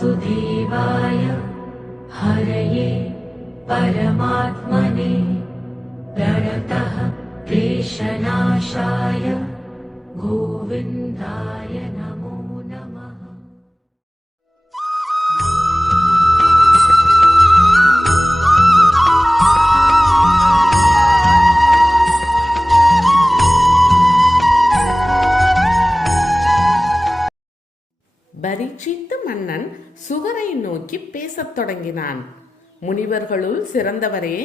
वासुदेवाय हरये परमात्मने प्रणतः क्लेशनाशाय गोविन्दाय नमो नमः। பரீட்சித்து மன்னன் சுகரை நோக்கி பேசத் தொடங்கினான். முனிவர்களுள் சிறந்தவரே,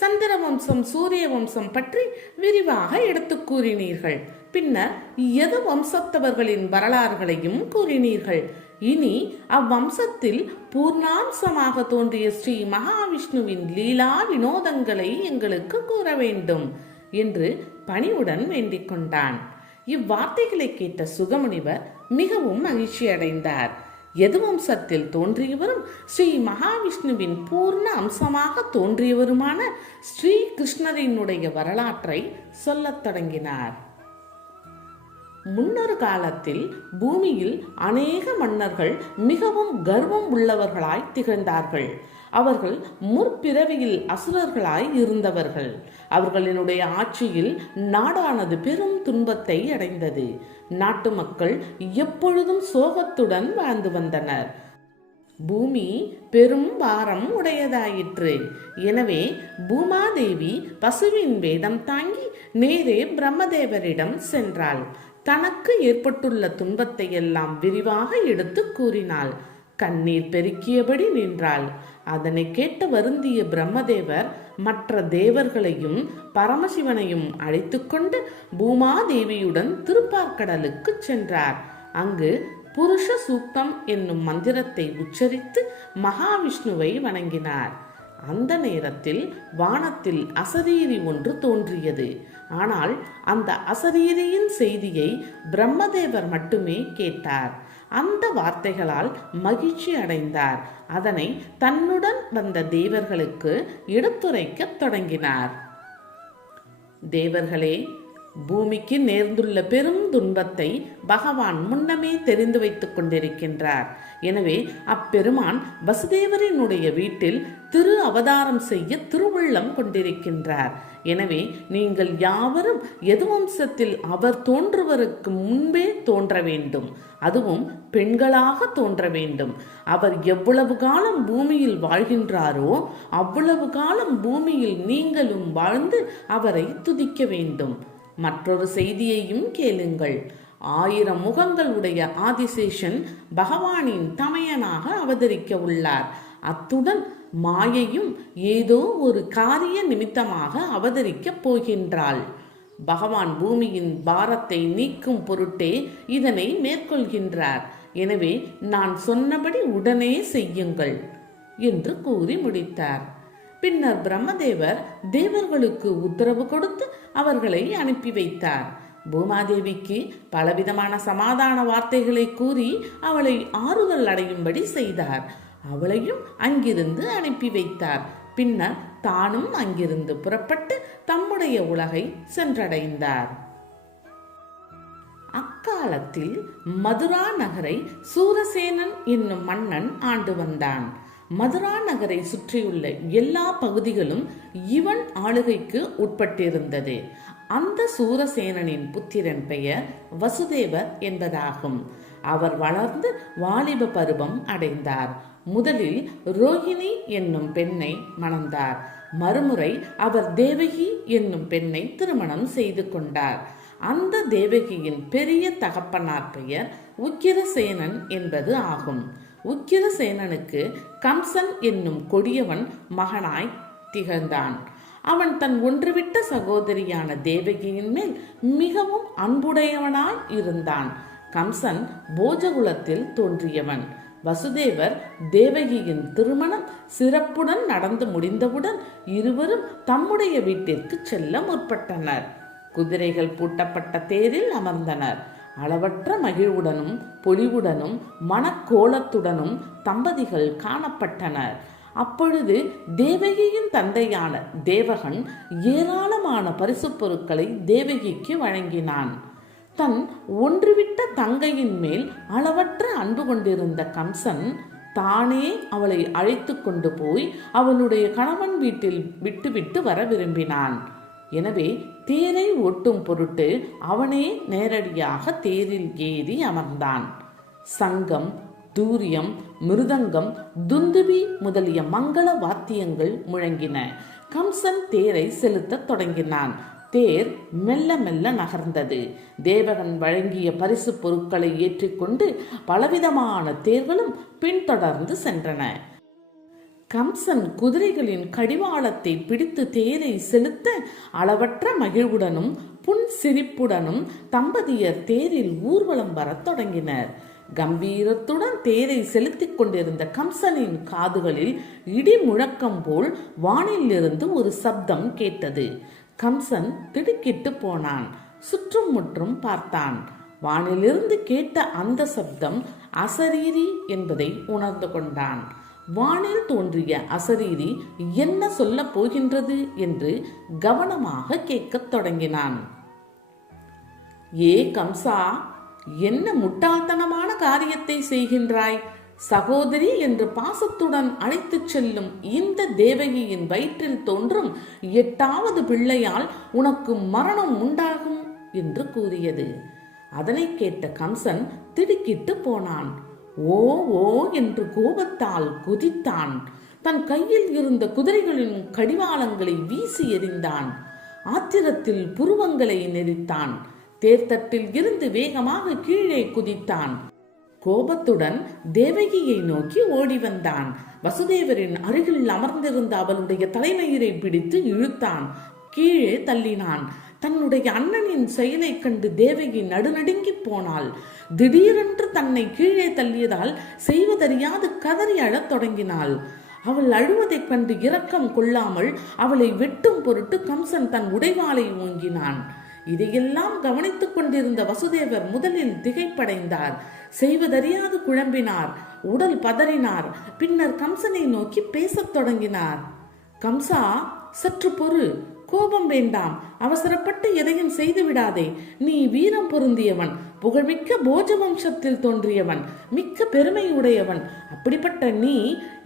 சந்திர வம்சம் சூரிய வம்சம் பற்றி விரிவாக எடுத்து கூறினீர்கள். பின்னர் யது வம்சத்தவர்களின் வரலாறுகளையும் கூறினீர்கள். இனி அவ்வம்சத்தில் பூர்ணாம்சமாக தோன்றிய ஸ்ரீ மகாவிஷ்ணுவின் லீலா வினோதங்களை எங்களுக்கு கூற வேண்டும் என்று பணிவுடன் வேண்டிக் கொண்டான். இவ்வார்த்தைகளை கேட்ட சுகமுனிவர் மிகவும் மகிழ்ச்சி அடைந்தார். யது வம்சத்தில் தோன்றியவரும் ஸ்ரீ மகாவிஷ்ணுவின் பூர்ண அம்சமாக தோன்றியவருமான ஸ்ரீ கிருஷ்ணரினுடைய வரலாற்றை சொல்லத் தொடங்கினார். முன்னொரு காலத்தில் பூமியில் அநேக மன்னர்கள் மிகவும் கர்வம் உள்ளவர்களாய் திகழ்ந்தார்கள். அவர்கள் முற்பிறவியில் அசுரர்களாய் இருந்தவர்கள். அவர்களினுடைய ஆட்சியில் நாடானது பெரும் துன்பத்தை அடைந்தது. நாட்டு மக்கள் எப்பொழுதும் சோகத்துடன் வாழ்ந்து வந்தனர். பூமி பெரும் பாரம் உடையதாயிற்று. எனவே பூமாதேவி பசுவின் வேடம் தாங்கி நேரே பிரம்மதேவரிடம் சென்றாள். தனக்கு ஏற்பட்டுள்ள துன்பத்தை எல்லாம் விரிவாக எடுத்து கூறினாள். கண்ணீர் பெருக்கியபடி நின்றாள். அதனை கேட்டு வருந்திய பிரம்மதேவர் மற்ற தேவர்களையும் பரமசிவனையும் அழைத்து கொண்டு பூமாதேவியுடன் திருப்பார்கடலுக்கு சென்றார். அங்கு புருஷ சூக்தம் என்னும் மந்திரத்தை உச்சரித்து மகாவிஷ்ணுவை வணங்கினார். அந்த நேரத்தில் வானத்தில் அசரீரி ஒன்று தோன்றியது. ஆனால் அந்த அசரீரியின் செய்தியை பிரம்மதேவர் மட்டுமே கேட்டார். அந்த வார்த்தைகளால் மகிழ்ச்சி அடைந்தார். அதனை தன்னுடன் வந்த தேவர்களுக்கு எடுத்துரைக்கத் தொடங்கினார். தேவர்களே, பூமிக்கு நேர்ந்துள்ள பெரும் துன்பத்தை பகவான் முன்னமே தெரிந்து வைத்துக் கொண்டிருக்கின்றார். எனவே அப்பெருமான் வசுதேவரினுடைய வீட்டில் திரு அவதாரம் செய்ய திருவுள்ளம் கொண்டிருக்கின்றார். எனவே நீங்கள் யாவரும் யது வம்சத்தில் அவர் தோன்றுவதற்கு முன்பே தோன்ற வேண்டும். அதுவும் பெண்களாக தோன்ற வேண்டும். அவர் எவ்வளவு காலம் பூமியில் வாழ்கின்றாரோ அவ்வளவு காலம் பூமியில் நீங்களும் வாழ்ந்து அவரை துதிக்க வேண்டும். மற்றொரு செய்தியையும் கேளுங்கள். 1000 முகங்கள் உடைய ஆதிசேஷன் பகவானின் தமையனாக அவதரிக்க உள்ளார். அத்துடன் மாயையும் ஏதோ ஒரு காரிய நிமித்தமாக அவதரிக்கப் போகின்றாள். பகவான் பூமியின் பாரத்தை நீக்கும் பொருட்டே இதனை மேற்கொள்கின்றார். எனவே நான் சொன்னபடி உடனே செய்யுங்கள் என்று கூறி முடித்தார். பின்னர் பிரம்மதேவர் தேவர்களுக்கு உத்தரவு கொடுத்து அவர்களை அனுப்பி வைத்தார். பூமாதேவிக்கு பலவிதமான சமாதான வார்த்தைகளை கூறி அவளை ஆறுதல் அடையும்படி செய்தார். அவளையும் அங்கிருந்து அனுப்பி வைத்தார். பின்னர் தானும் அங்கிருந்து புறப்பட்டு தம்முடைய உலகை சென்றடைந்தார். அக்காலத்தில் மதுரா நகரை சூரசேனன் என்னும் மன்னன் ஆண்டு வந்தான். மதுரா நகரை சுற்றியுள்ள எல்லா பகுதிகளும் இவன் ஆளுகைக்கு உட்பட்டிருந்தது. அந்த சூரசேனனின் புத்திரன் பெயர் வசுதேவர் என்பதாகும். அவர் வளர்ந்து வாலிப பருவம் அடைந்தார். முதலில் ரோஹிணி என்னும் பெண்ணை மணந்தார். மறுமுறை அவர் தேவகி என்னும் பெண்ணை திருமணம் செய்து கொண்டார். அந்த தேவகியின் பெரிய தகப்பனார் பெயர் உக்கிரசேனன் என்பது ஆகும். உக்கிரசேனனுக்கு கம்சன் என்னும் கொடியவன் மகனாய் திகழ்ந்தான். அவன் தன் ஒன்றுவிட்ட சகோதரியான தேவகியின் மேல் மிகவும் அன்புடையவனாய் இருந்தான். கம்சன் போஜகுலத்தில் தோன்றியவன். வசுதேவர் தேவகியின் திருமணம் சிறப்புடன் நடந்து முடிந்தவுடன் இருவரும் தம்முடைய வீட்டிற்கு செல்ல முற்பட்டனர். குதிரைகள் பூட்டப்பட்ட தேரில் அமர்ந்தனர். அளவற்ற மகிழ்வுடனும் பொலிவுடனும் மனக்கோலத்துடனும் தம்பதிகள் காணப்பட்டனர். அப்பொழுது தேவகியின் தந்தையான தேவகன் ஏராளமான பரிசு பொருட்களை தேவகிக்கு வழங்கினான். தன் ஒன்றுவிட்ட தங்கையின் மேல் அளவற்ற அன்பு கொண்டிருந்த கம்சன் தானே அவளை அழைத்து கொண்டு போய் அவளுடைய கணவன் வீட்டில் விட்டுவிட்டு வர விரும்பினான். எனவே தேரை ஓட்டும் பொருட்டு அவனே நேரடியாக தேரில் ஏறி அமர்ந்தான். சங்கம், தூரியம், மிருதங்கம், துந்துபி முதலிய மங்கள வாத்தியங்கள் முழங்கின. கம்சன் தேரை செலுத்தத் தொடங்கினான். தேர் மெல்ல மெல்ல நகர்ந்தது. தேவகன் வழங்கிய பரிசு பொருட்களை ஏற்றிக்கொண்டு பலவிதமான தேர்களும் பின்தொடர்ந்து சென்றன. கம்சன் குதிரைகளின் கடிவாளத்தை பிடித்து தேரை செலுத்த அளவற்ற மகிழ்வுடனும் புன்சிரிப்புடனும் தம்பதியர் தேரில் ஊர்வலம் வரத் தொடங்கினர். கம்பீரத்துடன் தேரை செலுத்திக் கொண்டிருந்த கம்சனின் காதுகளில் இடி முழக்கம் போல் வானிலிருந்து ஒரு சப்தம் கேட்டது. கம்சன் திடுக்கிட்டு போனான். சுற்றும் முற்றும் பார்த்தான். வானிலிருந்து கேட்ட அந்த சப்தம் அசரீரி என்பதை உணர்ந்து கொண்டான். வானில் தோன்றிய அசரீரி என்ன சொல்ல போகின்றது என்று கவனமாக கேட்கத் தொடங்கினான். ஏ கம்சா, என்ன முட்டாள்தனமான காரியத்தை செய்கின்றாய்? சகோதரி என்று பாசத்துடன் அழைத்துச் செல்லும் இந்த தேவகியின் வயிற்றில் தோன்றும் 8வது பிள்ளையால் உனக்கு மரணம் உண்டாகும் என்று கூறியது. அதனை கேட்ட கம்சன் திடுக்கிட்டு போனான். ஓ ஓ என்று கோபத்தால் குதித்தான். தன் கையில் இருந்த குதிரைகளின் கடிவாளங்களை வீசி எறிந்தான். ஆத்திரத்தில் புருவங்களை நெரித்தான். தேர்தட்டில் இருந்து வேகமாக கீழே குதித்தான். கோபத்துடன் தேவகியை நோக்கி ஓடி வந்தான். வசுதேவரின் அருகில் அமர்ந்திருந்த அவளுடைய தலைமயிரை பிடித்து இழுத்தான். கீழே தள்ளினான். தன்னுடைய அண்ணனின் செயலை கண்டு தேவகி நடுநடுங்கி போனாள். திடீரென்று தன்னை கீழே தள்ளியதால் செய்வதறியாது கதறி அழத் தொடங்கினாள். அவள் அழுவதைக் கண்டு இரக்கம் கொள்ளாமல் அவளை வெட்டும் பொருட்டு கம்சன் தன் உடைவாளை ஓங்கினான். இதையெல்லாம் கவனித்துக் கொண்டிருந்த வசுதேவர் முதலில் திகைப்படைந்தார். செய்வதறியாது குழம்பினார். உடல் பதறினார். பின்னர் கம்சனை நோக்கி பேசத் தொடங்கினார். கம்சா, சற்று பொறு. கோபம் வேண்டாம். அவசரப்பட்டு எதையும் செய்து விடாதே. நீ வீரம் பொருந்தியவன், புகழ்மிக்க போஜ வம்சத்தில் தோன்றியவன், மிக்க பெருமை உடையவன். அப்படிப்பட்ட நீ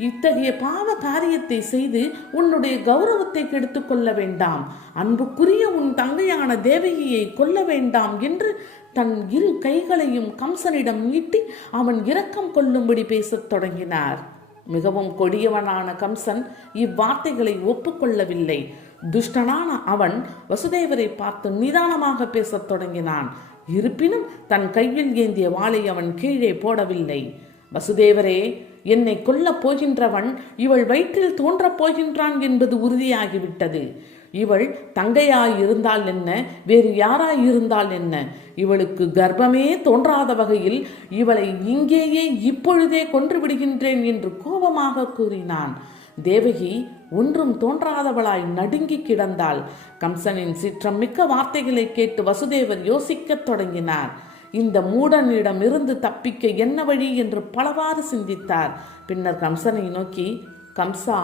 இத்தகைய பாவ காரியத்தை செய்து உன்னுடைய கௌரவத்தை கெடுத்துக் கொள்ள வேண்டாம். அன்புக்குரிய உன் தங்கையான தேவகியை கொல்ல வேண்டாம் என்று தன் இரு கைகளையும் கம்சனிடம் நீட்டி அவன் இரக்கம் கொள்ளும்படி பேசத் தொடங்கினார். மிகவும் கொடியவனான கம்சன் இவ்வார்த்தைகளை ஒப்புக்கொள்ளவில்லை. துஷ்டனான அவன் வசுதேவரை பார்த்து நிதானமாக பேசத் தொடங்கினான். இருப்பினும் தன் கையில் ஏந்திய வாளை அவன் கீழே போடவில்லை. வசுதேவரே, என்னை கொல்லப் போகின்றவன் இவள் வயிற்றில் தோன்றப் போகின்றான் என்பது உறுதியாகிவிட்டது. இவள் தங்கையாயிருந்தால் என்ன, வேறு யாராயிருந்தால் என்ன, இவளுக்கு கர்ப்பமே தோன்றாத வகையில் இவளை இங்கேயே இப்பொழுதே கொன்று விடுகின்றேன் என்று கோபமாக கூறினான். தேவகி ஒன்றும் தோன்றாதவளாய் நடுங்கி கிடந்தாள். கம்சனின் சீற்றம் மிக்க வார்த்தைகளை கேட்டு வசுதேவர் யோசிக்கத் தொடங்கினார். இந்த மூடனிடம் இருந்து தப்பிக்க என்ன வழி என்று பலவாறு சிந்தித்தார். பின்னர் கம்சனை நோக்கி, கம்சா,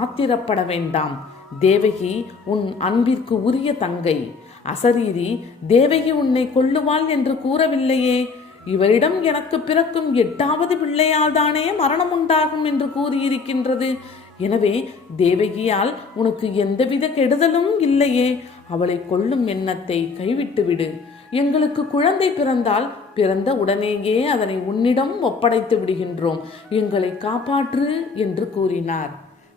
ஆத்திரப்பட வேண்டாம். தேவகி உன் அன்பிற்கு உரிய தங்கை. அசரீரி தேவகி உன்னை கொல்லுவாள் என்று கூறவில்லையே. இவரிடம் எனக்கு பிறக்கும் 8வது பிள்ளையால் தானே மரணம் உண்டாகும் என்று கூறியிருக்கின்றது. எனவே தேவகியால் உனக்கு எந்தவித கெடுதலும் இல்லையே. அவளை கொல்லும் எண்ணத்தை கைவிட்டுவிடு. எங்களுக்கு குழந்தை பிறந்தால் பிறந்த உடனேயே அதனை உன்னிடம் ஒப்படைத்து விடுகின்றோம். எங்களை காப்பாற்று என்று கூறினார்.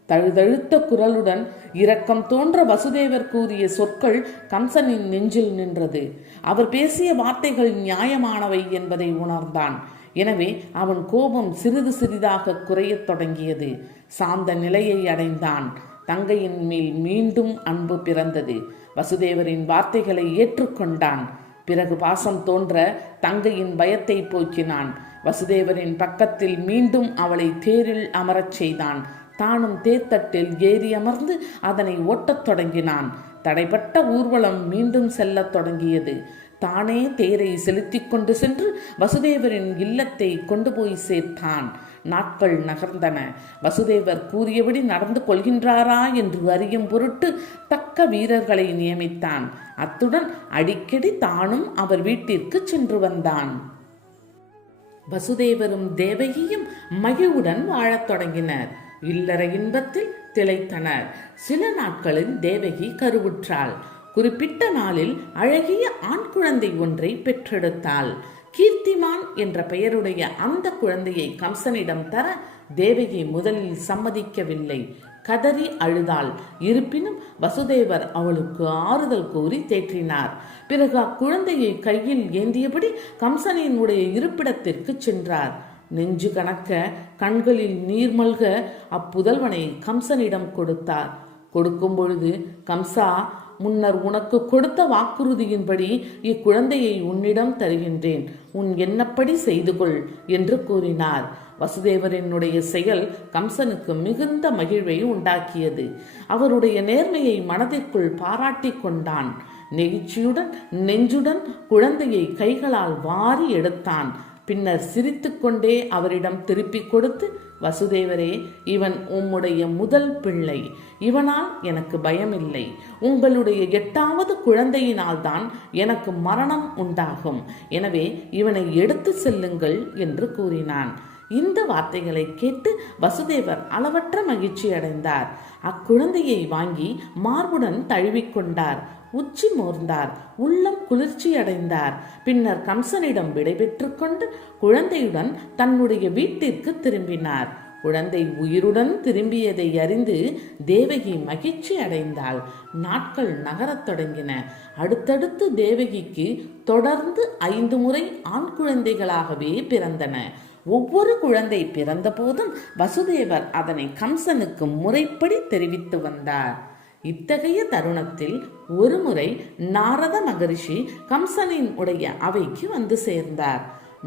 தழுதழுத்த குரலுடன் இரக்கம் தோன்ற வசுதேவர் கூறிய சொற்கள் கம்சனின் நெஞ்சில் நின்றது. அவர் பேசிய வார்த்தைகள் நியாயமானவை என்பதை உணர்ந்தான். எனவே அவன் கோபம் சிறிது சிறிதாக குறையத் தொடங்கியது. சாந்த நிலையை அடைந்தான். தங்கையின் மேல் மீண்டும் அன்பு பிறந்தது. வசுதேவரின் வார்த்தைகளை ஏற்றுக்கொண்டான். பிறகு பாசம் தோன்ற தங்கையின் பயத்தை போக்கினான். வசுதேவரின் பக்கத்தில் மீண்டும் அவளை தேரில் அமரச் செய்தான். தானும் தேர்தட்டில் ஏறி அமர்ந்து அதனை ஓட்டத் தொடங்கினான். தடைப்பட்ட ஊர்வலம் மீண்டும் செல்லத் தொடங்கியது. தானே தேரை செலுத்தி கொண்டு சென்று வசுதேவரின் இல்லத்தை கொண்டு போய் சேர்த்தான். நாட்கள் நகர்ந்தன. வசுதேவர் கூறியபடி நடந்து கொள்கின்றாரா என்று அறியும் பொருட்டு தக்க வீரர்களை நியமித்தான். அத்துடன் அடிக்கடி தானும் அவர் வீட்டிற்கு சென்று வந்தான். வசுதேவரும் தேவகியும் மகிழ்வுடன் வாழத் தொடங்கினர். இல்லற இன்பத்தில் திளைத்தனர். சில நாட்களில் தேவகி கருவுற்றாள். குறிப்பிட்ட நாளில் அழகிய ஆண் குழந்தை ஒன்றை பெற்றெடுத்தாள். கீர்த்திமான் என்ற பெயருடைய அந்த குழந்தையை கம்சனிடம் தர தேவகி முதலில் சம்மதிக்கவில்லை. கதறி அழுதாள். இருப்பினும் வசுதேவர் அவளுக்கு ஆறுதல் கூறி தேற்றினார். பிறகு அக்குழந்தையை கையில் ஏந்தியபடி கம்சனினுடைய இருப்பிடத்திற்கு சென்றார். நெஞ்சு கணக்க கண்களில் நீர் மல்க அப்புதல்வனை கம்சனிடம் கொடுத்தார். கொடுக்கும் பொழுது, கம்சா, முன்னர் உனக்கு கொடுத்த வாக்குறுதியின்படி இக்குழந்தையை உன்னிடம் தருகின்றேன். உன் எண்ணப்படி செய்து கொள் என்று கூறினார். வசுதேவரினுடைய செயல் கம்சனுக்கு மிகுந்த மகிழ்வை உண்டாக்கியது. அவருடைய நேர்மையை மனதிற்குள் பாராட்டி கொண்டான். நெகிழ்ச்சியுடன் நெஞ்சுடன் குழந்தையை கைகளால் வாரி எடுத்தான். பின்னர் சிரித்துக்கொண்டே அவரிடம் திருப்பி கொடுத்து, வசுதேவரே, இவன் உம்முடைய முதல் பிள்ளை. இவனால் எனக்கு பயமில்லை. உங்களுடைய 8வது குழந்தையினால்தான் எனக்கு மரணம் உண்டாகும். எனவே இவனை எடுத்து செல்லுங்கள் என்று கூறினான். இந்த வார்த்தைகளை கேட்டு வசுதேவர் அளவற்ற மகிழ்ச்சி அடைந்தார். அக்குழந்தையை வாங்கி மார்புடன் தழுவிக்கொண்டார். உச்சி மோர்ந்தார். உள்ளம் குளிர்ச்சி அடைந்தார். பின்னர் கம்சனிடம் விடைபெற்று கொண்டு குழந்தையுடன் தன்னுடைய வீட்டிற்கு திரும்பினார். குழந்தை உயிருடன் திரும்பியதை அறிந்து தேவகி மகிழ்ச்சி அடைந்தாள். நாட்கள் நகரத் தொடங்கின. அடுத்தடுத்து தேவகிக்கு தொடர்ந்து 5 முறை ஆண் குழந்தைகளாகவே பிறந்தன. ஒவ்வொரு குழந்தை பிறந்த போதும் வசுதேவர் அதனை கம்சனுக்கு முறைப்படி தெரிவித்து வந்தார். இத்தகைய தருணத்தில் ஒருமுறை நாரத மகரிஷி கம்சனின் உடைய அவைக்கு வந்து சேர்ந்தார்.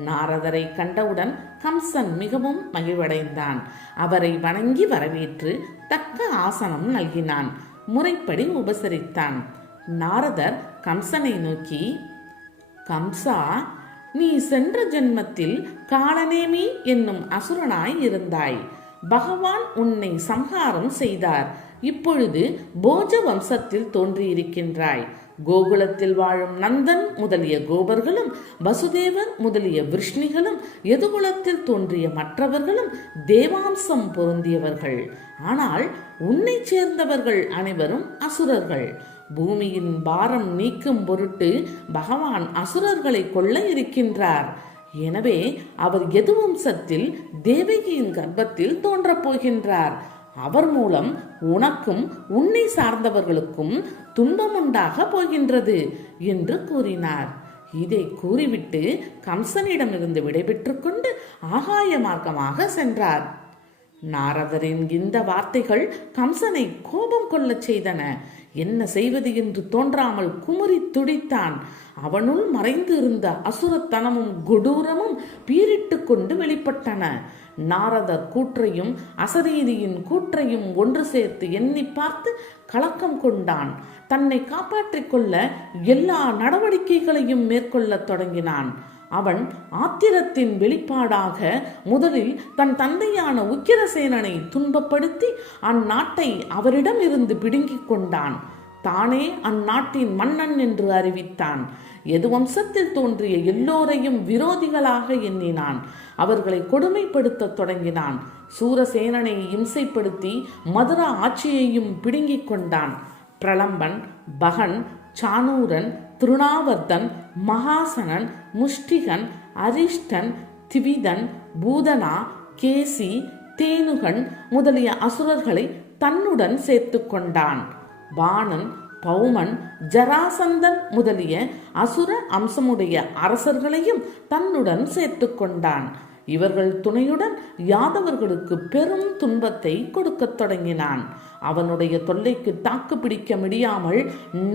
நாரதரை கண்டவுடன் கம்சன் மிகவும் மகிழ்வடைந்தான். அவரை வணங்கி வரவேற்று தக்க ஆசனம் நல்கினான். முறைப்படி உபசரித்தான். நாரதர் கம்சனை நோக்கி, கம்சா, நீ சென்ற ஜென்மத்தில் காலநேமி என்னும் அசுரனாய் இருந்தாய். பகவான் உன்னை சம்ஹாரம் செய்தார். இப்பொழுது போஜ வம்சத்தில் தோன்றியிருக்கின்றாய். கோகுலத்தில் வாழும் நந்தன் முதலிய கோபர்களும் வசுதேவர் முதலிய விஷ்ணிகளும் எதுகுலத்தில் தோன்றிய மற்றவர்களும் தேவாம்சம் பொருந்தியவர்கள். ஆனால் உன்னை சேர்ந்தவர்கள் அனைவரும் அசுரர்கள். பூமியின் பாரம் நீக்கும் பொருட்டு பகவான் அசுரர்களை கொல்ல இருக்கின்றார். எனவே அவர் எதுவம்சத்தில் தேவகியின் கர்ப்பத்தில் தோன்றப் போகின்றார். அவர் மூலம் உனக்கும் உன்னை சார்ந்தவர்களுக்கும் துன்பமுண்டாக போகின்றது என்று கூறினார். இதை கூறிவிட்டு கம்சனிடமிருந்து விடைபெற்று கொண்டு ஆகாய மார்க்கமாக சென்றார். நாரதரின் இந்த வார்த்தைகள் கம்சனை கோபம் கொள்ளச் செய்தன. என்ன செய்வது என்று தோன்றாமல் குமுறி துடித்தான். அவனுள் மறைந்து இருந்த அசுரத்தனமும் கொடூரமும் பீரிட்டு கொண்டு வெளிப்பட்டன. நாரதர் கூற்றையும் அசரீரியின் கூற்றையும் ஒன்று சேர்த்து எண்ணி பார்த்து கலக்கம் கொண்டான். தன்னை காப்பாற்றிக் கொள்ள எல்லா நடவடிக்கைகளையும் மேற்கொள்ளத் தொடங்கினான். அவன் ஆத்திரத்தின் வெளிப்பாடாக முதலில் தன் தந்தையான உக்கிரசேனனை துன்பப்படுத்தி அந்நாட்டை அவரிடம் இருந்து பிடுங்கிக் கொண்டான். தானே அந்நாட்டின் மன்னன் என்று அறிவித்தான். எதுவம்சத்தில் தோன்றிய எல்லோரையும் விரோதிகளாக எண்ணினான். அவர்களை கொடுமைப்படுத்த தொடங்கினான். சூரசேனனை இம்சைப்படுத்தி மதுரா ஆட்சியையும் பிடுங்கிக் கொண்டான். பிரலம்பன், பகன், சானூரன், திருணாவர்தன், மகாசனன், முஷ்டிகன், அரிஷ்டன், திவிதன், பூதனா, கேசி, தேனுகன் முதலிய அசுரர்களை தன்னுடன் சேர்த்து கொண்டான். பாணன், பௌமன், ஜராசந்தன் முதலிய அசுர அம்சமுடைய அரசர்களையும் தன்னுடன் சேர்த்து கொண்டான். இவர்கள் துணையுடன் யாதவர்களுக்கு பெரும் துன்பத்தை கொடுக்கத் தொடங்கினான். அவனுடைய தொல்லைக்கு தாக்கு பிடிக்க முடியாமல்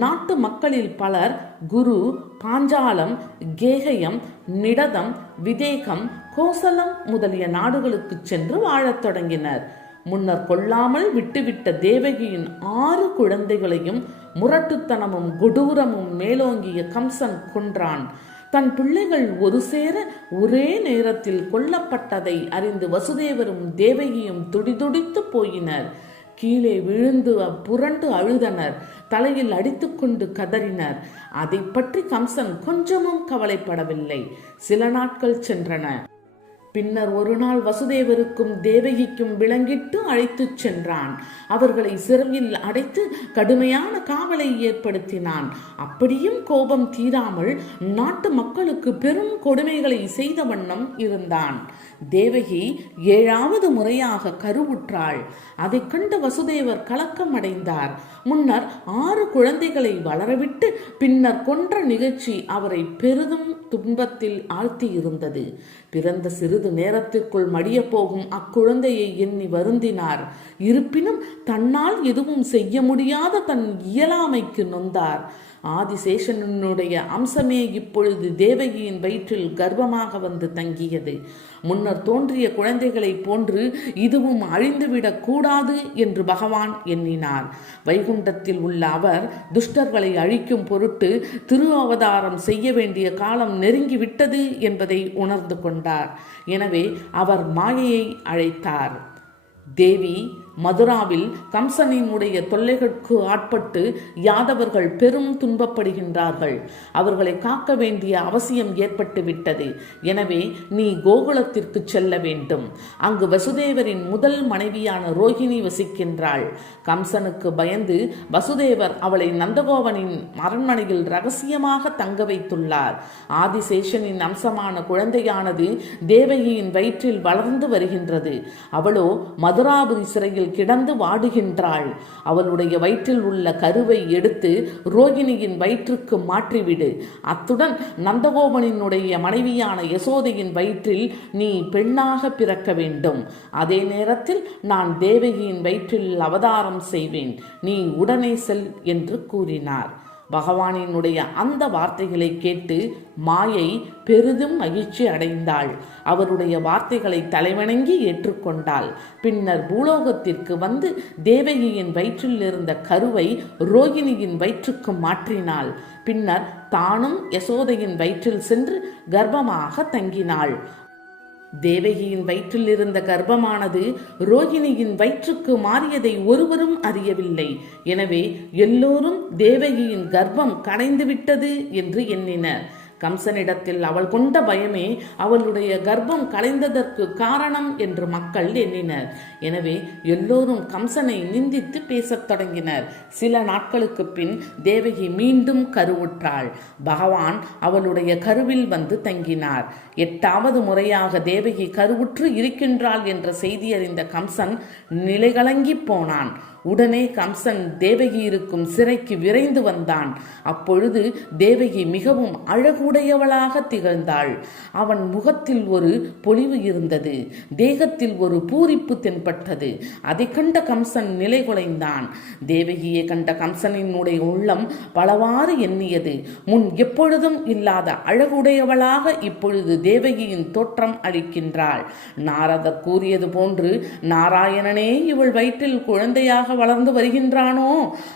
நாட்டு மக்களில் பலர் குரு, பாஞ்சாலம், கேகயம், நிடதம், விதேகம், கோசலம் முதலிய நாடுகளுக்கு சென்று வாழத் தொடங்கினர். முன்னர் கொல்லாமல் விட்டுவிட்ட தேவகியின் 6 குழந்தைகளையும் முரட்டுத்தனமும் கொடூரமும் மேலோங்கிய கம்சன் கொன்றான். தன் பிள்ளைகள் ஒரு சேர ஒரே நேரத்தில் கொல்லப்பட்டதை அறிந்து வசுதேவரும் தேவகியும் துடிதுடித்து போயினர். கீழே விழுந்து புரண்டு அழுதனர். தலையில் அடித்துக்கொண்டு கதறினர். அதை பற்றி கம்சன் கொஞ்சமும் கவலைப்படவில்லை. சில நாட்கள் சென்றன. பின்னர் ஒரு நாள் வசுதேவருக்கும் தேவகிக்கும் விலங்கிட்டு அழைத்துச் சென்றான். அவர்களை சிறையில் அடைத்து கடுமையான காவலை ஏற்படுத்தினான். அப்படியும் கோபம் தீராமல் நாட்டு மக்களுக்கு பெரும் கொடுமைகளை செய்த வண்ணம் இருந்தான். தேவகி 7வது முறையாக கருவுற்றாள். அதை கண்ட வசுதேவர் கலக்கம் அடைந்தார். முன்னர் 6 குழந்தைகளை வளரவிட்டு பின்னர் கொன்ற நிகழ்ச்சி அவரை பெரிதும் துன்பத்தில் ஆழ்த்தி இருந்தது. பிறந்த சிறிது நேரத்திற்குள் மடிய போகும் அக்குழந்தையை எண்ணி வருந்தினார். இருப்பினும் தன்னால் எதுவும் செய்ய முடியாத தன் இயலாமைக்கு நொந்தார். ஆதிசேஷனுடைய அம்சமே இப்பொழுது தேவகியின் வயிற்றில் கர்ப்பமாக வந்து தங்கியது. முன்னர் தோன்றிய குழந்தைகளைப் போன்று இதுவும் அழிந்துவிடக் கூடாது என்று பகவான் எண்ணினார். வைகுண்டத்தில் உள்ள அவர் துஷ்டர்களை அழிக்கும் பொருட்டு திரு அவதாரம் செய்ய வேண்டிய காலம் நெருங்கிவிட்டது என்பதை உணர்ந்து கொண்டார். எனவே அவர் மாயையை அழைத்தார். தேவி, மதுராவில் கம்சனினுடைய தொல்லைகளுக்கு ஆட்பட்டு யாதவர்கள் பெரும் துன்பப்படுகின்றார்கள். அவர்களை காக்க வேண்டிய அவசியம் ஏற்பட்டு விட்டது. எனவே நீ கோகுலத்திற்கு செல்ல வேண்டும். அங்கு வசுதேவரின் முதல் மனைவியான ரோகிணி வசிக்கின்றாள். கம்சனுக்கு பயந்து வசுதேவர் அவளை நந்தகோவனின் அரண்மனையில் ரகசியமாக தங்க வைத்துள்ளார். ஆதிசேஷனின் அம்சமான குழந்தையானது தேவகியின் வயிற்றில் வளர்ந்து வருகின்றது. அவளோ மதுராபுரி சிறையில் கிடந்து வாடுகின்றாள். அவளுடைய வயிற்றில் உள்ள கருவை எடுத்து ரோகிணியின் வயிற்றுக்கு மாற்றிவிடு. அத்துடன் நந்தகோபனினுடைய மனைவியான யசோதையின் வயிற்றில் நீ பெண்ணாக பிறக்க வேண்டும். அதே நேரத்தில் நான் தேவகியின் வயிற்றில் அவதாரம் செய்வேன். நீ உடனே செல் என்று கூறினார். பகவானினுடைய அந்த வார்த்தைகளை கேட்டு மாயை பெரிதும் மகிழ்ச்சி அடைந்தாள். அவருடைய வார்த்தைகளை தலைவணங்கி ஏற்றுக்கொண்டாள். பின்னர் பூலோகத்திற்கு வந்து தேவகியின் வயிற்றில் இருந்த கருவை ரோகிணியின் வயிற்றுக்கு மாற்றினாள். பின்னர் தானும் யசோதையின் வயிற்றில் சென்று கர்ப்பமாக தங்கினாள். தேவகியின் வயிற்றில் இருந்த கர்ப்பமானது ரோகிணியின் வயிற்றுக்கு மாறியதை ஒருவரும் அறியவில்லை. எனவே எல்லோரும் தேவகியின் கர்ப்பம் கடைந்துவிட்டது என்று எண்ணினர். கம்சனிடத்தில் அவள் கொண்ட பயமே அவளுடைய கர்ப்பம் கலைந்ததற்கு காரணம் என்று மக்கள் எண்ணினர். எனவே எல்லோரும் கம்சனை நிந்தித்து பேசத் தொடங்கினர். சில நாட்களுக்கு பின் தேவகி மீண்டும் கருவுற்றாள். பகவான் அவளுடைய கருவில் வந்து தங்கினார். 8வது முறையாக தேவகி கருவுற்று இருக்கின்றாள் என்ற செய்தி அறிந்த கம்சன் நிலைகலங்கி போனான். உடனே கம்சன் தேவகி இருக்கும் சிறைக்கு விரைந்து வந்தான். அப்பொழுது தேவகி மிகவும் அழகுடையவளாக திகழ்ந்தாள். அவன் முகத்தில் ஒரு பொலிவு இருந்தது. தேகத்தில் ஒரு பூரிப்பு தென்பட்டது. அதை கண்ட கம்சன் நிலை குலைந்தான். தேவகியை கண்ட கம்சனினுடைய உள்ளம் பலவாறு எண்ணியது. முன் எப்பொழுதும் இல்லாத அழகுடையவளாக இப்பொழுது தேவகியின் தோற்றம் அளிக்கின்றாள். நாரதர் கூறியது போன்று நாராயணனே இவள் வயிற்றில் குழந்தையாக வளர்ந்து வருகின்றானோ?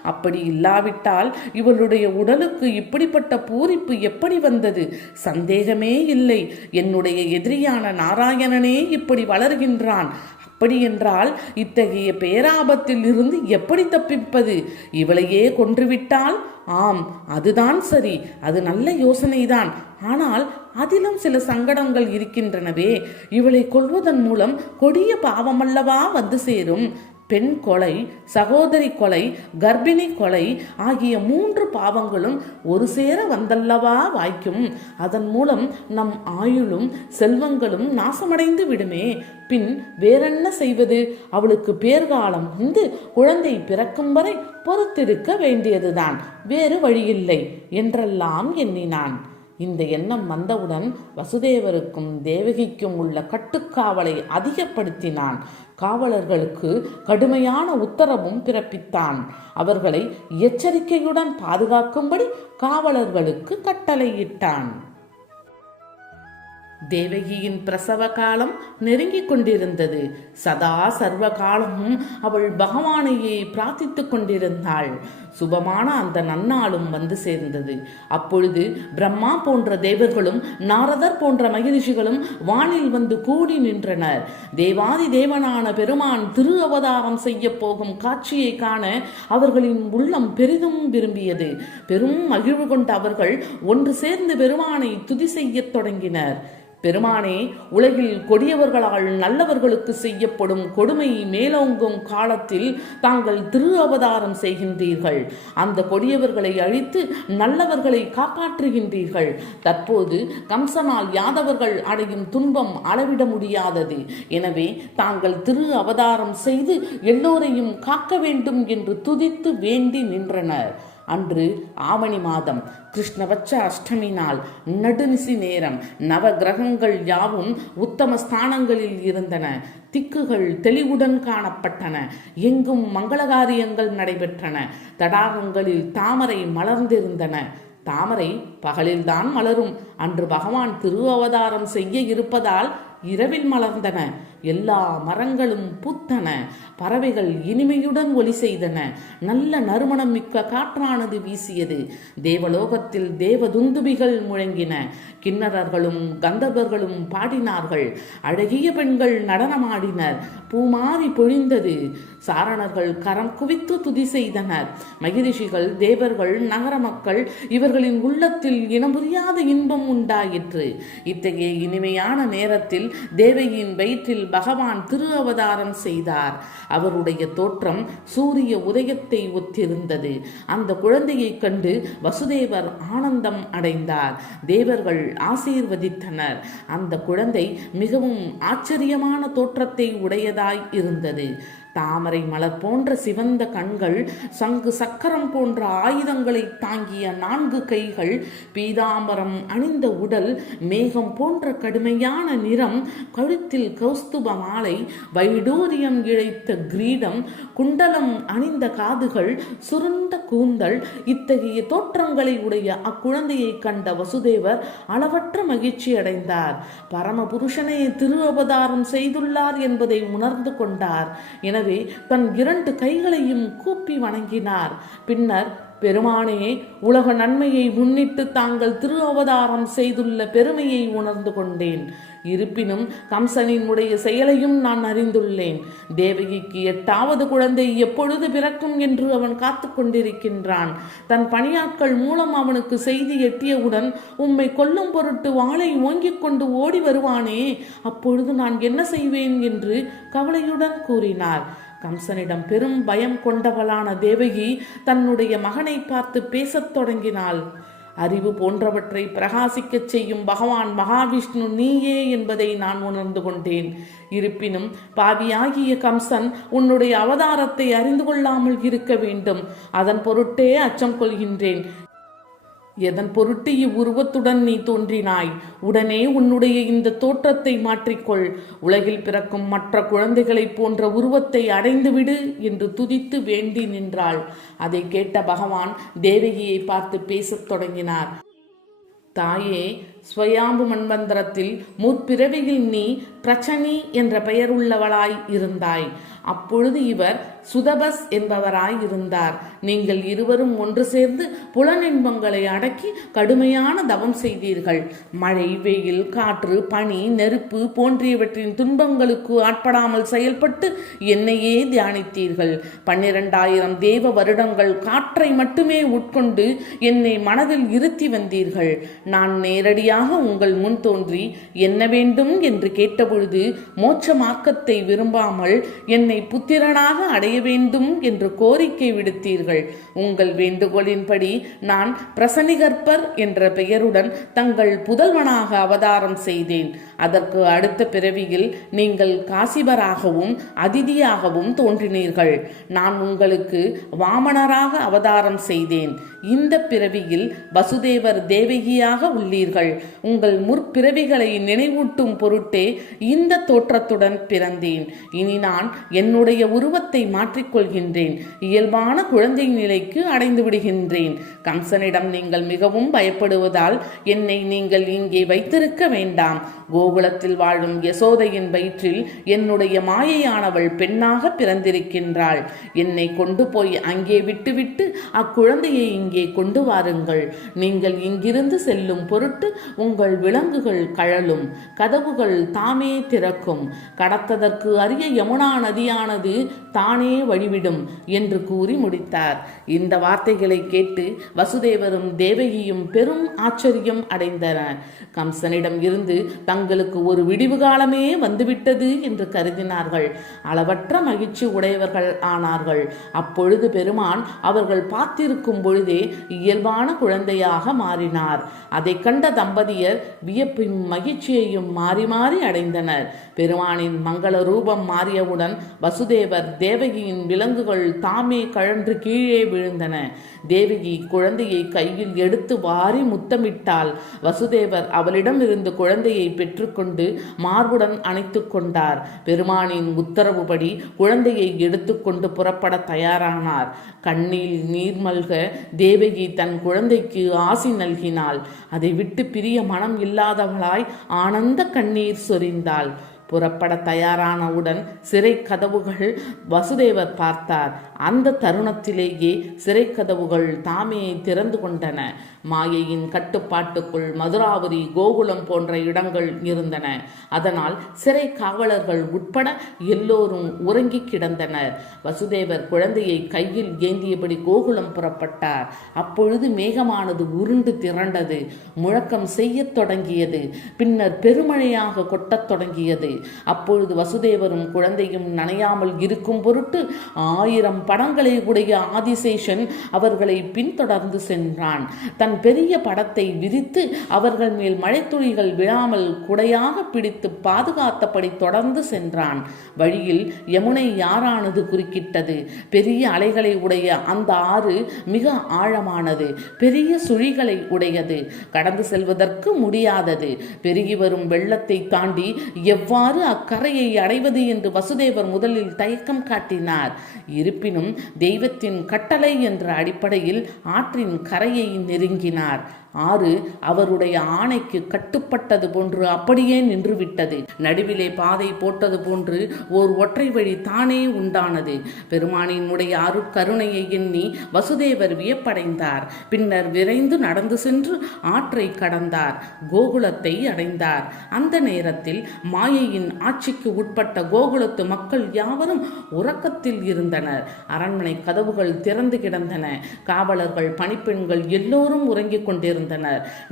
அப்படி இல்லாவிட்டால் இவளுடைய உடலுக்கு இப்படிப்பட்ட பூரிப்பு எப்படி வந்தது? சந்தேகமே இல்லை, என்னுடைய எதிரியான நாராயணனே இப்படி வளர்கின்றான். அப்படியென்றால் இத்தகைய பேராபத்தில் இருந்து எப்படி தப்பிப்பது? இவளையே கொன்றுவிட்டால்? ஆம், அதுதான் சரி. அது நல்ல யோசனைதான். ஆனால் அதிலும் சில சங்கடங்கள் இருக்கின்றனவே. இவளை கொல்வதன் மூலம் கொடிய பாவமல்லவா வந்து சேரும். பெண் கொலை, சகோதரி கொலை, கர்ப்பிணி கொலை ஆகிய 3 பாவங்களும் ஒரு சேர வந்தல்லவா வாய்க்கும். அதன் மூலம் நம் ஆயுளும் செல்வங்களும் நாசமடைந்து விடுமே. பின் வேறென்ன செய்வது? அவளுக்கு பேர்காலம் வந்து குழந்தை பிறக்கும் வரை பொறுத்திருக்க வேண்டியதுதான், வேறு வழியில்லை என்றெல்லாம் எண்ணினான். இந்த எண்ணம் வந்தவுடன் வசுதேவருக்கும் தேவகிக்கும் உள்ள கட்டுக்காவலை அதிகப்படுத்தினான். காவலர்களுக்கு கடுமையான உத்தரவும் பிறப்பித்தான். அவர்களை எச்சரிக்கையுடன் பாதுகாக்கும்படி காவலர்களுக்கு கட்டளையிட்டான். தேவகியின் பிரசவ காலம் நெருங்கிக் கொண்டிருந்தது. சதா சர்வ காலமும் அவள் பகவானையே பிரார்த்தித்துக் கொண்டிருந்தாள். சுபமான அந்த நன்னாளும் வந்து சேர்ந்தது. அப்பொழுது பிரம்மா போன்ற தேவர்களும் நாரதர் போன்ற மகிழ்ச்சிகளும் வானில் வந்து கூடி நின்றனர். தேவாதி தேவனான பெருமான் திரு அவதாரம் செய்ய போகும் காட்சியை காண அவர்களின் உள்ளம் பெரிதும் விரும்பியது. பெரும் மகிழ்வு கொண்ட அவர்கள் ஒன்று சேர்ந்து பெருமானை துதி செய்ய தொடங்கினர். பெருமானே, உலகில் கொடியவர்களால் நல்லவர்களுக்கு செய்யப்படும் கொடுமை மேலோங்கும் காலத்தில் தாங்கள் திரு அவதாரம் செய்கின்றீர்கள். அந்த கொடியவர்களை அழித்து நல்லவர்களை காப்பாற்றுகின்றீர்கள். தற்போது கம்சனால் யாதவர்கள் அடையும் துன்பம் அளவிட முடியாதது. எனவே தாங்கள் திரு அவதாரம் செய்து எல்லோரையும் காக்க வேண்டும் என்று துதித்து வேண்டி நின்றனர். அன்று ஆவணி மாதம் கிருஷ்ணபட்ச அஷ்டமி நாள் நடுநிசி நேரம். நவ கிரகங்கள் யாவும் உத்தம ஸ்தானங்களில் இருந்தன. திக்குகள் தெளிவுடன் காணப்பட்டன. எங்கும் மங்களகாரியங்கள் நடைபெற்றன. தடாகங்களில் தாமரை மலர்ந்திருந்தன. தாமரை பகலில்தான் மலரும். அன்று பகவான் திரு அவதாரம் செய்ய இருப்பதால் இரவில் மலர்ந்தன. எல்லா மரங்களும் பூத்தன. பறவைகள் இனிமையுடன் ஒலி செய்தன. நல்ல நறுமணம் மிக்க காற்றானது வீசியது. தேவலோகத்தில் தேவதுந்துபிகள் முழங்கின. கிண்ணறர்களும் கந்தர்வர்களும் பாடினார்கள். அழகிய பெண்கள் நடனமாடினர். பூமாரி பொழிந்தது. சாரணர்கள் கரம் குவித்து துதி செய்தனர். மகிரிஷிகள், தேவர்கள், நகர மக்கள் இவர்களின் உள்ளத்தில் இனம் புரியாத இன்பம் உண்டாயிற்று. இத்தகைய இனிமையான நேரத்தில் தேவகியின் வயிற்றில் பகவான் திரு அவதாரம் செய்தார். அவருடைய தோற்றம் சூரிய உதயத்தை ஒத்திருந்தது. அந்த குழந்தையை கண்டு வசுதேவர் ஆனந்தம் அடைந்தார். தேவர்கள் ஆசீர்வதித்தனர். அந்த குழந்தை மிகவும் ஆச்சரியமான தோற்றத்தை உடையதாய் இருந்தது. தாமரை மலர் போன்ற சிவந்த கண்கள், சங்கு சக்கரம் போன்ற ஆயுதங்களை தாங்கிய 4 கைகள், பீதாம்பரம் அணிந்த உடல், மேகம் போன்ற கடுமையான நிறம், கழுத்தில் கௌஸ்துப மாலை, வைடூரியம் இழைத்த கிரீடம், குண்டலம் அணிந்த காதுகள், சுருண்ட கூந்தல், இத்தகைய தோற்றங்களை உடைய அக்குழந்தையை கண்ட வசுதேவர் அளவற்ற மகிழ்ச்சி அடைந்தார். பரமபுருஷனே திரு அவதாரம் செய்துள்ளார் என்பதை உணர்ந்து கொண்டார். எனவே தன் 2 கைகளையும் கூப்பி வணங்கினார். பின்னர், பெருமானே, உலக நன்மையை முன்னிட்டு தாங்கள் திரு அவதாரம் செய்துள்ள பெருமையை உணர்ந்து கொண்டேன். இருப்பினும் கம்சனின் உடைய செயலையும் நான் அறிந்துள்ளேன். தேவகிக்கு 8வது குழந்தை எப்பொழுது பிறக்கும் என்று அவன் காத்து கொண்டிருக்கின்றான். தன் பணியாட்கள் மூலம் அவனுக்கு செய்தி எட்டியவுடன் உம்மை கொல்லும் பொருட்டு வாளை ஓங்கிக் கொண்டு ஓடி வருவானே, அப்பொழுது நான் என்ன செய்வேன் என்று கவலையுடன் கூறினார். கம்சனிடம் பெரும் பயம் கொண்டவளான தேவகி தன்னுடைய மகனை பார்த்து பேசத் தொடங்கினாள். அறிவு போன்றவற்றை பிரகாசிக்கச் செய்யும் பகவான் மகாவிஷ்ணு நீயே என்பதை நான் உணர்ந்து கொண்டேன். இருப்பினும் பாவியாகிய கம்சன் உன்னுடைய அவதாரத்தை அறிந்து கொள்ளாமல் இருக்க வேண்டும். அதன் பொருட்டே அச்சம் கொள்கின்றேன். எதன் பொருட்டு இவ்வுருவத்துடன் நீ தோன்றினாய்? உடனே உன்னுடைய இந்த தோற்றத்தை மாற்றிக்கொள். உலகில் பிறக்கும் மற்ற குழந்தைகளைப் போன்ற உருவத்தை அடைந்துவிடு என்று துதித்து வேண்டி நின்றாள். அதை கேட்ட பகவான் தேவகியை பார்த்து பேசத் தொடங்கினார். தாயே, ஸ்வயாம்பு மன்வந்தரத்தில் முற்பிறவியில் நீ பிரச்சனி என்ற பெயருள்ளவளாய் இருந்தாய். அப்பொழுது இவர் சுதபஸ் என்பவராய் இருந்தார். நீங்கள் இருவரும் ஒன்று சேர்ந்து புலனின்பங்களை அடக்கி கடுமையான தவம் செய்தீர்கள். மழை, வெயில், காற்று, பனி, நெருப்பு போன்றியவற்றின் துன்பங்களுக்கு ஆட்படாமல் செயல்பட்டு என்னையே தியானித்தீர்கள். 12,000 தேவ வருடங்கள் காற்றை மட்டுமே உட்கொண்டு என்னை மனதில் இருத்தி வந்தீர்கள். நான் நேரடியாக உங்கள் முன் தோன்றி என்ன வேண்டும் என்று கேட்டபொழுது மோட்ச மார்க்கத்தை விரும்பாமல் என்னை புத்திரனாக அடைய வேண்டும் என்று கோரிக்கை விடுத்தீர்கள். உங்கள் வேண்டுகோளின்படி நான் பிரசனிகற்பர் என்ற பெயருடன் தங்கள் புதல்வனாக அவதாரம் செய்தேன். அதற்கு அடுத்த பிறவியில் நீங்கள் காசிபராகவும் அதிதியாகவும் தோன்றினீர்கள். நான் உங்களுக்கு வாமனராக அவதாரம் செய்தேன். இந்த பிறவியில் வசுதேவர் தேவகியாக உள்ளீர்கள். உங்கள் முற்பிறவிகளை நினைவூட்டும் பொருட்டே இந்த தோற்றத்துடன் பிறந்தேன். இனி நான் என்னுடைய உருவத்தை மாற்றிக்கொள்கின்றேன். இயல்பான குழந்தை நிலைக்கு அடைந்து விடுகின்றேன். கம்சனிடம் நீங்கள் மிகவும் பயப்படுவதால் என்னை நீங்கள் இங்கே வைத்திருக்க வேண்டாம். கோகுலத்தில் வாழும் யசோதையின் வயிற்றில் என்னுடைய மாயையானவள் பெண்ணாக பிறந்திருக்கின்றாள். என்னை கொண்டு போய் அங்கே விட்டுவிட்டு அக்குழந்தையை இங்கே கொண்டு வாருங்கள். நீங்கள் இங்கிருந்து செல்லும் பொருட்டு உங்கள் விலங்குகள் கழலும், கதவுகள் தாமே திறக்கும், கடத்ததற்கு அரிய யமுனா நதியானது தானே வழிவிடும் என்று கூறி முடித்தார். இந்த வார்த்தைகளை கேட்டு வசுதேவரும் தேவகியும் பெரும் ஆச்சரியம் அடைந்தனர். கம்சனிடம் இருந்து தங்களுக்கு ஒரு விடிவு காலமே வந்துவிட்டது என்று கருதினார்கள். அளவற்ற மகிழ்ச்சி உடையவர்கள் ஆனார்கள். அப்பொழுது பெருமான் அவர்கள் பார்த்திருக்கும் பொழுதே இயல்பான குழந்தையாக மாறினார். அதை கண்ட தம்பதியர் வியப்பையும் மகிழ்ச்சியையும் மாறி மாறி அடைந்தனர். பெருமானின் மங்கள ரூபம் மாறியவுடன் வசுதேவர் தேவகியின் விலங்குகள் தாமே கழன்று கீழே விழுந்தன. தேவகி குழந்தையை கையில் எடுத்து வாரி முத்தமிட்டாள். வசுதேவர் அவளிடம் இருந்து குழந்தையை பெற்றுக்கொண்டு மார்புடன் அணைத்து கொண்டார். பெருமானின் உத்தரவுபடி குழந்தையை எடுத்துக்கொண்டு புறப்பட தயாரானார். கண்ணில் நீர் மல்க தேவகி தன் குழந்தைக்கு ஆசி நல்கினாள். அதை விட்டு பிரிய மனம் இல்லாதவளாய் ஆனந்த கண்ணீர் சொரிந்தாள். புறப்பட தயாரானவுடன் சிறை கதவுகள் வசுதேவர் பார்த்தார். அந்த தருணத்திலேயே சிறை கதவுகள் தாமே திறந்து கொண்டன. மாயையின் கட்டுப்பாட்டுக்குள் மதுராபுரி, கோகுலம் போன்ற இடங்கள் இருந்தன. அதனால் சிறை காவலர்கள் உட்பட எல்லோரும் உறங்கி கிடந்தனர். வசுதேவர் குழந்தையை கையில் ஏந்தியபடி கோகுலம் புறப்பட்டார். அப்பொழுது மேகமானது உருண்டு திரண்டது, முழக்கம் செய்யத் தொடங்கியது. பின்னர் பெருமழையாக கொட்டத் தொடங்கியது. அப்பொழுது வசுதேவரும் குழந்தையும் நனையாமல் இருக்கும் பொருட்டு 1000 படங்களை உடைய ஆதிசேஷன் அவர்களை பின்தொடர்ந்து சென்றான். தன் பெரிய படத்தை விரித்து அவர்கள் மேல் மழைத்துளிகள் விழாமல் குடையாக பிடித்து பாதுகாத்தபடி தொடர்ந்து சென்றான். வழியில் யமுனை யாரானது குறுக்கிட்டது. பெரிய அலைகளை உடைய அந்த ஆறு மிக ஆழமானது, பெரிய சுழிகளை உடையது, கடந்து செல்வதற்கு முடியாதது. பெருகி வரும் வெள்ளத்தை தாண்டி எவ்வாறு அக்கரையை அடைவது என்று வசுதேவர் முதலில் தயக்கம் காட்டினார். இருப்பினும் தெய்வத்தின் கட்டளை என்ற அடிப்படையில் ஆற்றின் கரையை நெருங்கினார். ஆறு அவருடைய ஆணைக்கு கட்டுப்பட்டது போன்று அப்படியே நின்றுவிட்டது. நடுவிலே பாதை போட்டது போன்று ஓர் ஒற்றை வழி தானே உண்டானது. பெருமானினுடைய அருட்கருணையை எண்ணி வசுதேவர் வியப்படைந்தார். பின்னர் விரைந்து நடந்து சென்று ஆற்றை கடந்தார். கோகுலத்தை அடைந்தார். அந்த நேரத்தில் மாயையின் ஆட்சிக்கு உட்பட்ட கோகுலத்து மக்கள் யாவரும் உறக்கத்தில் இருந்தனர். அரண்மனை கதவுகள் திறந்து கிடந்தன. காவலர்கள், பணிப்பெண்கள் எல்லோரும் உறங்கிக் கொண்டிருந்தனர்.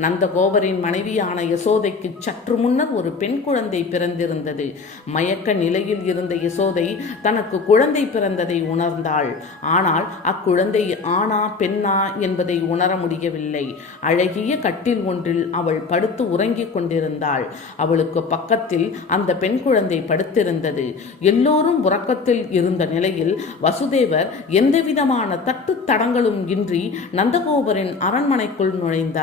நந்தகோபரின் மனைவியான யசோதைக்கு சற்று முன்னர் ஒரு பெண் குழந்தை பிறந்திருந்தது. மயக்க நிலையில் இருந்த யசோதை தனக்கு குழந்தை பிறந்ததை உணர்ந்தாள். ஆனால் அக்குழந்தை ஆணா பெண்ணா என்பதை உணர முடியவில்லை. அழகிய கட்டில் ஒன்றில் அவள் படுத்து உறங்கிக் கொண்டிருந்தாள். அவளுக்கு பக்கத்தில் அந்த பெண் குழந்தை படுத்திருந்தது. எல்லோரும் உறக்கத்தில் இருந்த நிலையில் வசுதேவர் எந்தவிதமான தட்டு தடங்களும் இன்றி நந்தகோபரின் அரண்மனைக்குள் நுழைந்தார்.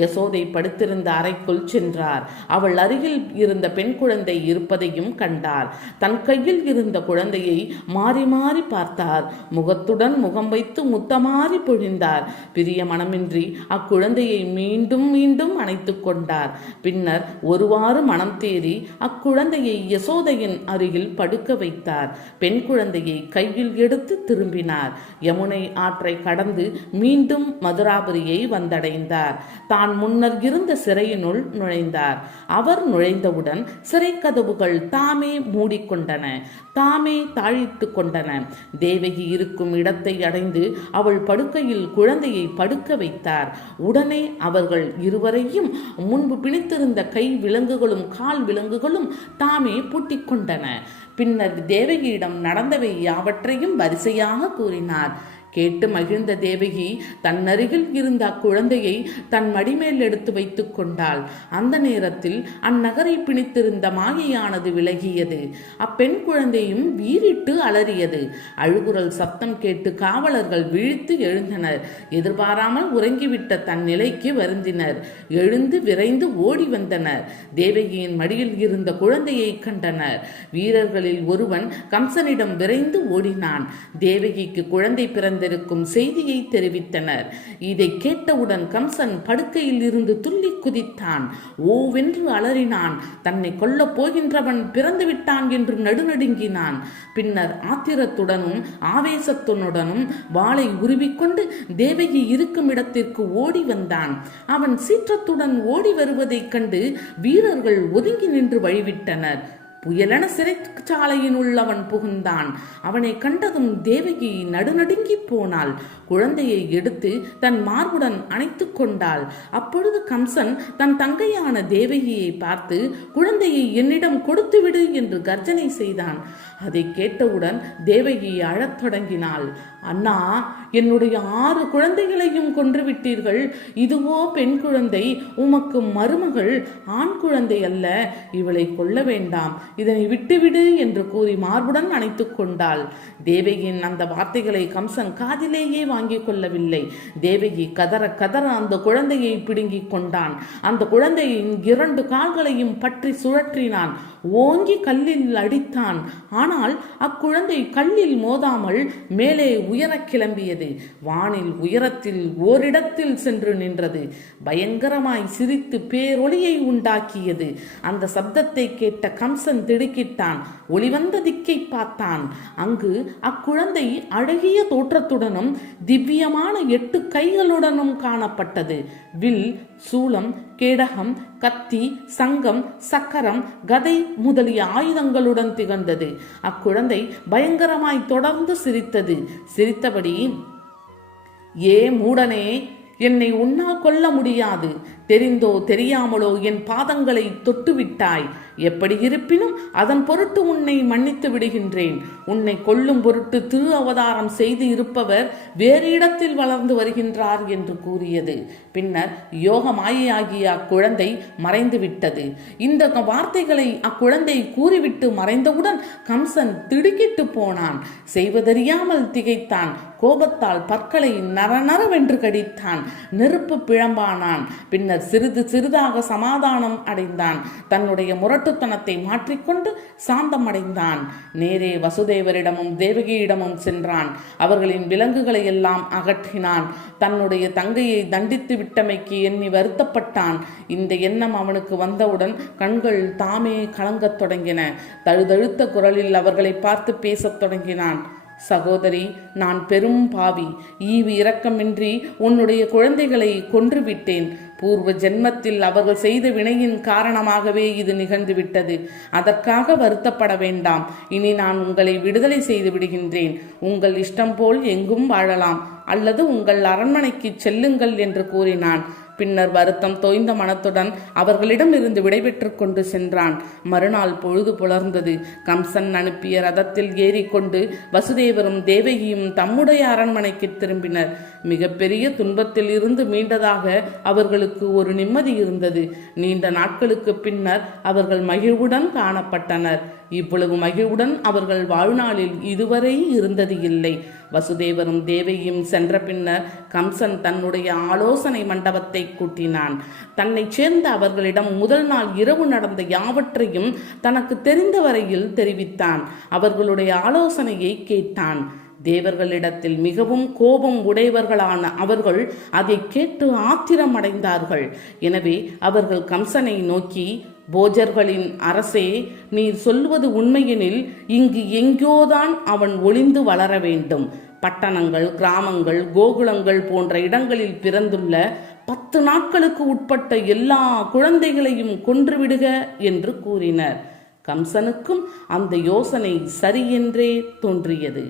யசோதை படுத்திருந்த அறைக்குள் சென்றார். அவள் அருகில் இருந்த பெண் குழந்தை இருப்பதையும் கண்டார். தன் கையில் இருந்த குழந்தையை மாறி மாறி பார்த்தார். முகத்துடன் முகம் வைத்து முத்தமாறி பொழிந்தார். பிரிய மனமின்றி அக்குழந்தையை மீண்டும் மீண்டும் அணைத்துக் கொண்டார். பின்னர் ஒருவாறு மனம் தேறி அக்குழந்தையை யசோதையின் அருகில் படுக்க வைத்தார். பெண் குழந்தையை கையில் எடுத்து திரும்பினார். யமுனை ஆற்றை கடந்து மீண்டும் மதுராபுரியை வந்தடைந்தார். தான் முன்னர் இருந்த சிறையினுள் நுழைந்தார். அவர் நுழைந்தவுடன் சிறை கதவுகள் தாமே மூடிக்கொண்டன, தாமே தாழித்து கொண்டன. தேவகி இருக்கும் இடத்தை அடைந்து அவள் படுக்கையில் குழந்தையை படுக்க வைத்தார். உடனே அவர்கள் இருவரையும் முன்பு பிணித்திருந்த கை விலங்குகளும் கால் விலங்குகளும் தாமே பூட்டிக் கொண்டன. பின்னர் தேவகியிடம் நடந்தவை யாவற்றையும் வரிசையாக கூறினார். கேட்டு மகிழ்ந்த தேவகி தன்னருகில் இருந்த அக்குழந்தையை தன் மடிமேல் எடுத்து வைத்துக் கொண்டாள். அந்த நேரத்தில் அந்நகரை பிணித்திருந்த மாயையானது விலகியது. அப்பெண் குழந்தையும் வீறிட்டு அலறியது. அழுகுரல் சப்தம் கேட்டு காவலர்கள் விழித்து எழுந்தனர். எதிர்பாராமல் உறங்கிவிட்ட தன் நிலைக்கு வருந்தினர். எழுந்து விரைந்து ஓடி வந்தனர். தேவகியின் மடியில் இருந்த குழந்தையை கண்டனர். வீரர்களில் ஒருவன் கம்சனிடம் விரைந்து ஓடினான். தேவகிக்கு குழந்தை பிறந்த பிறந்திருக்கும் செய்தியை தெரிவித்தனர். இதை கேட்டவுடன் கம்சன் படுக்கையில் இருந்து துள்ளி குதித்தான். ஓவென்று அலறினான். தன்னை கொல்லப் போகின்றவன் பிறந்து விட்டான் என்று நடுநடுங்கினான். பின்னர் ஆத்திரத்துடனும் ஆவேசத்துடனும் வாளை உருவிக்கொண்டு தேவகி இருக்கும் இடத்திற்கு ஓடி வந்தான். அவன் சீற்றத்துடன் ஓடி வருவதைக் கண்டு வீரர்கள் ஒதுங்கி நின்று வழிவிட்டனர். புயலென சிறைச்சாலையினுள் அவன் புகுந்தான். அவனை கண்டதும் தேவகி நடுநடுங்கி போனாள். குழந்தையை எடுத்து தன் மார்புடன் அணைத்து கொண்டாள். அப்பொழுது கம்சன் தன் தங்கையான தேவகியை பார்த்து, குழந்தையை என்னிடம் கொடுத்துவிடு என்று கர்ஜனை செய்தான். அதை கேட்டவுடன் தேவகி அழத் தொடங்கினாள். அண்ணா, என்னுடைய 6 குழந்தைகளையும் கொன்றுவிட்டீர்கள். இதுவோ பெண் குழந்தை, உமக்கு மருமகள் ஆண் குழந்தை அல்ல. இவளை கொல்ல வேண்டாம், இதனை விட்டுவிடு என்று கூறி மார்புடன் அணைத்து கொண்டாள். தேவகியின் அந்த வார்த்தைகளை கம்சன் காதிலேயே வாங்கிக் கொள்ளவில்லை. தேவகி கதற கதற அந்த குழந்தையை பிடுங்கிக் கொண்டான். அந்த குழந்தையின் 2 கால்களையும் பற்றி சுழற்றினான். ஓங்கி கல்லில் அடித்தான். ஆனால் அக்குழந்தை கல்லில் மோதாமல் மேலே உயர கிளம்பியது. வானில் உயரத்தில் ஓரிடத்தில் சென்று நின்றது. பயங்கரமாய் சிரித்து பேரொளியை உண்டாக்கியது. அந்த சப்தத்தை கேட்ட கம்சன் திடுக்கிட்டான். ஒளிவந்த திக்கை பார்த்தான். அங்கு அக்குழந்தை அழகிய தோற்றத்துடனும் திவ்யமான 8 கைகளுடனும் காணப்பட்டது. வில், சூலம், கேடகம், கத்தி, சங்கம், சக்கரம், கதை முதலிய ஆயுதங்களுடன் திகழ்ந்தது. அக்குழந்தை பயங்கரமாய் தொடர்ந்து சிரித்தது. சிரித்தபடி, ஏ மூடனே, என்னை உன்னால் கொல்ல முடியாது. தெரிந்தோ தெரியாமலோ என் பாதங்களை தொட்டுவிட்டாய். எப்படி இருப்பினும் அதன் பொருட்டு உன்னை மன்னித்து விடுகின்றேன். உன்னை கொல்லும் பொருட்டு திரு அவதாரம் செய்து இருப்பவர் வேறு இடத்தில் வளர்ந்து வருகின்றார் என்று கூறியது. பின்னர் யோக மாயையாகிய அக்குழந்தை மறைந்து விட்டது. இந்த வார்த்தைகளை அக்குழந்தை கூறிவிட்டு மறைந்தவுடன் கம்சன் திடுக்கிட்டு போனான். செய்வதறியாமல் திகைத்தான். கோபத்தால் பற்களை நரநரவென்று கடித்தான். நெருப்பு பிழம்பானான். பின்னர் சிறிது சிறிதாக சமாதானம் அடைந்தான். தன்னுடைய முரட்டுத்தனத்தை மாற்றிக்கொண்டு சாந்தம் அடைந்தான். நேரே வசுதேவரிடமும் தேவகியிடமும் சென்றான். அவர்களின் விலங்குகளை எல்லாம் அகற்றினான். தன்னுடைய தங்கையை தண்டித்து விட்டமைக்கு எண்ணி வருத்தப்பட்டான். இந்த எண்ணம் அவனுக்கு வந்தவுடன் கண்கள் தாமே கலங்கத் தொடங்கின. தழுதழுத்த குரலில் அவர்களை பார்த்து பேசத் தொடங்கினான். சகோதரி, நான் பெரும் பாவி. ஈவு இரக்கமின்றி உன்னுடைய குழந்தைகளை கொன்றுவிட்டேன். பூர்வ ஜென்மத்தில் அவர்கள் செய்த வினையின் காரணமாகவே இது நிகழ்ந்துவிட்டது. அதற்காக வருத்தப்பட வேண்டாம். இனி நான் உங்களை விடுதலை செய்து விடுகின்றேன். உங்கள் இஷ்டம் போல் எங்கும் வாழலாம், அல்லது உங்கள் அரண்மனைக்கு செல்லுங்கள் என்று கூறினான். பின்னர் வருத்தம் தோய்ந்த மனத்துடன் அவர்களிடம் இருந்து விடைபெற்று கொண்டு சென்றான். மறுநாள் பொழுது புலர்ந்தது. கம்சன் அனுப்பிய ரதத்தில் ஏறிக்கொண்டு வசுதேவரும் தேவகியும் தம்முடைய அரண்மனைக்கு திரும்பினர். மிகப்பெரிய துன்பத்தில் இருந்து மீண்டதாக அவர்களுக்கு ஒரு நிம்மதி இருந்தது. நீண்ட நாட்களுக்கு பின்னர் அவர்கள் மகிழ்வுடன் காணப்பட்டனர். இவ்வளவு மகிழ்வுடன் அவர்கள் வாழ்நாளில் இதுவரை இருந்தது இல்லை. வசுதேவரும் தேவகியும் சென்ற பின்னர் கம்சன் தன்னுடைய ஆலோசனை மண்டபத்தை கூட்டினான். தன்னை சேர்ந்த அவர்களிடம் முதல் நாள் இரவு நடந்த யாவற்றையும் தனக்கு தெரிந்த வரையில் தெரிவித்தான். அவர்களுடைய ஆலோசனையை கேட்டான். தேவர்களிடத்தில் மிகவும் கோபம் உடையவர்களான அவர்கள் அதை கேட்டு ஆத்திரம் அடைந்தார்கள். எனவே அவர்கள் கம்சனை நோக்கி, போஜர்களின் அரசே, நீர் சொல்வது உண்மையெனில் இங்கு எங்கோதான் அவன் ஒளிந்து வளர வேண்டும். பட்டணங்கள், கிராமங்கள், கோகுலங்கள் போன்ற இடங்களில் பிறந்துள்ள 10 நாட்களுக்கு உட்பட்ட எல்லா குழந்தைகளையும் கொன்றுவிடுக என்று கூறினர். கம்சனுக்கும் அந்த யோசனை சரியென்றே தோன்றியது.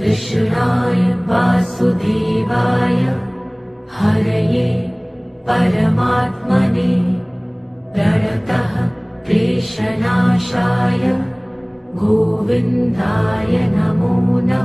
कृष्णाय वासुदेवाय हरये परमात्मने प्रणतः क्लेशनाशाय गोविन्दाय नमो नमः।